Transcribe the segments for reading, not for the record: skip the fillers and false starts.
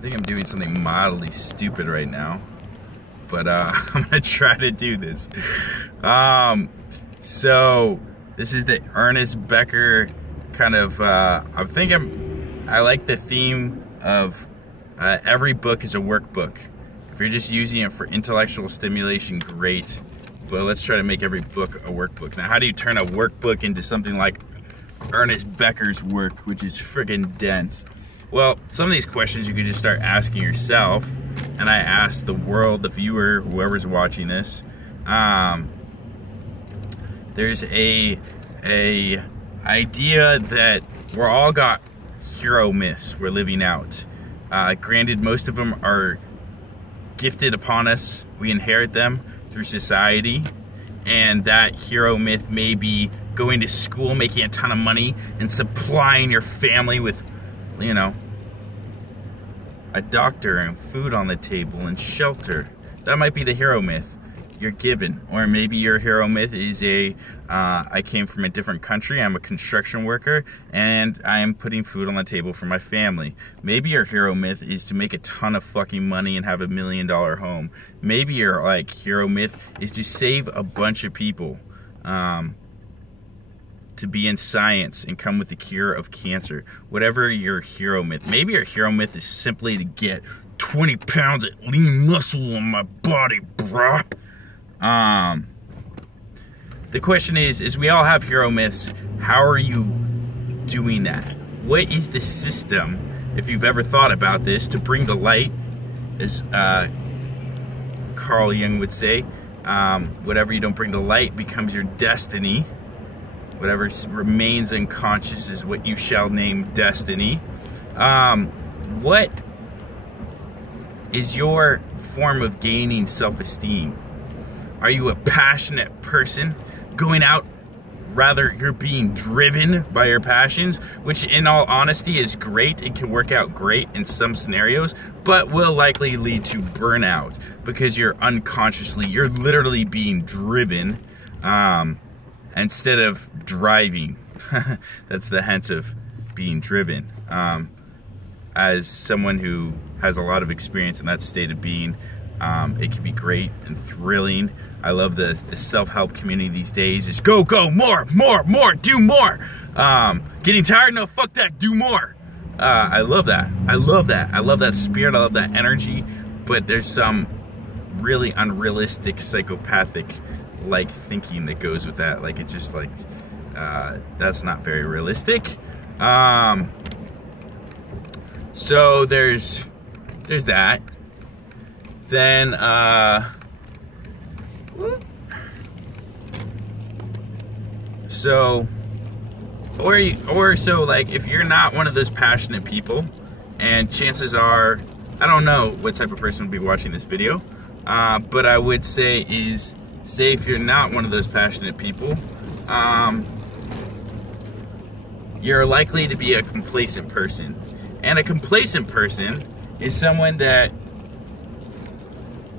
I think I'm doing something mildly stupid right now, but I'm gonna try to do this. So this is the Ernest Becker kind of, I like the theme of every book is a workbook. If you're just using it for intellectual stimulation, great. But let's try to make every book a workbook. Now, how do you turn a workbook into something like Ernest Becker's work, which is friggin' dense? Well, some of these questions you could just start asking yourself, and I ask the world, the viewer, whoever's watching this. There's a idea that we're all got hero myths we're living out. Granted, most of them are gifted upon us. We inherit them through society, and that hero myth may be going to school, making a ton of money, and supplying your family with, you know, a doctor and food on the table and shelter. That might be the hero myth you're given. Or maybe your hero myth is I came from a different country, I'm a construction worker, and I am putting food on the table for my family. Maybe your hero myth is to make a ton of fucking money and have $1 million home. Maybe your hero myth is to save a bunch of people, to be in science and come with the cure of cancer. Whatever your hero myth. Maybe your hero myth is simply to get 20 pounds of lean muscle on my body, bruh. The question is we all have hero myths. How are you doing that? What is the system, if you've ever thought about this, to bring to light, as Carl Jung would say, whatever you don't bring to light becomes your destiny. Whatever remains unconscious is what you shall name destiny. What is your form of gaining self-esteem? Are you a passionate person going out? Rather, you're being driven by your passions, which in all honesty is great. It can work out great in some scenarios, but will likely lead to burnout because you're literally being driven instead of driving. That's the hence of being driven. As someone who has a lot of experience in that state of being, it can be great and thrilling. I love the self-help community these days. Is go, more, do more. Getting tired? No, fuck that, do more. I love that. I love that spirit. I love that energy. But there's some really unrealistic, psychopathic thinking that goes with that. It's just that's not very realistic. So there's that. Then if you're not one of those passionate people, and chances are, I don't know what type of person would be watching this video, but I would say if you're not one of those passionate people, you're likely to be a complacent person. And a complacent person is someone that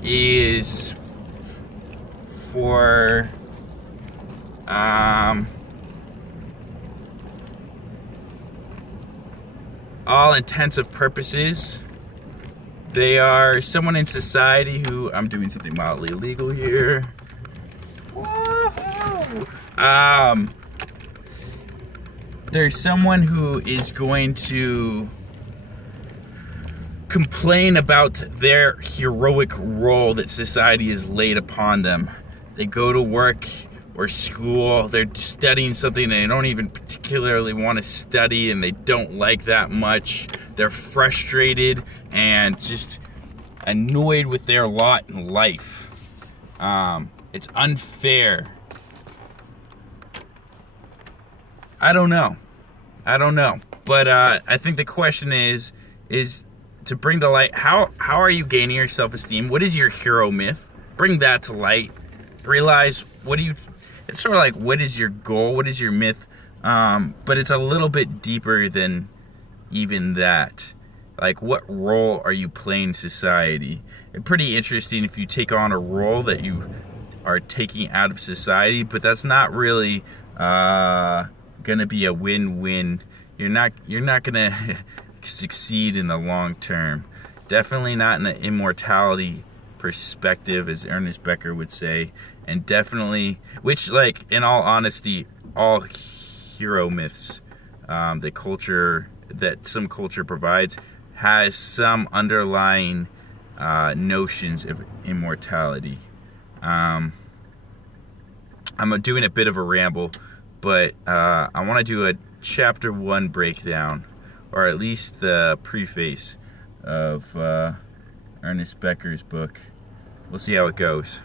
is for all intensive purposes, they are someone in society who, I'm doing something mildly illegal here. Woohoo! There's someone who is going to complain about their heroic role that society has laid upon them. They go to work or school, they're studying something they don't even particularly want to study and they don't like that much. They're frustrated and just annoyed with their lot in life. It's unfair. I don't know. But I think the question is to bring to light, how are you gaining your self-esteem? What is your hero myth? Bring that to light. Realize it's sort of like, what is your goal? What is your myth? But it's a little bit deeper than even that. What role are you playing in society? It's pretty interesting if you take on a role that you are taking out of society, but that's not really gonna be a win-win. You're not gonna succeed in the long term. Definitely not in the immortality perspective, as Ernest Becker would say, and definitely, which, like, in all honesty, all hero myths that some culture provides has some underlying notions of immortality. I'm doing a bit of a ramble, but I want to do a chapter 1 breakdown, or at least the preface of Ernest Becker's book. We'll see how it goes.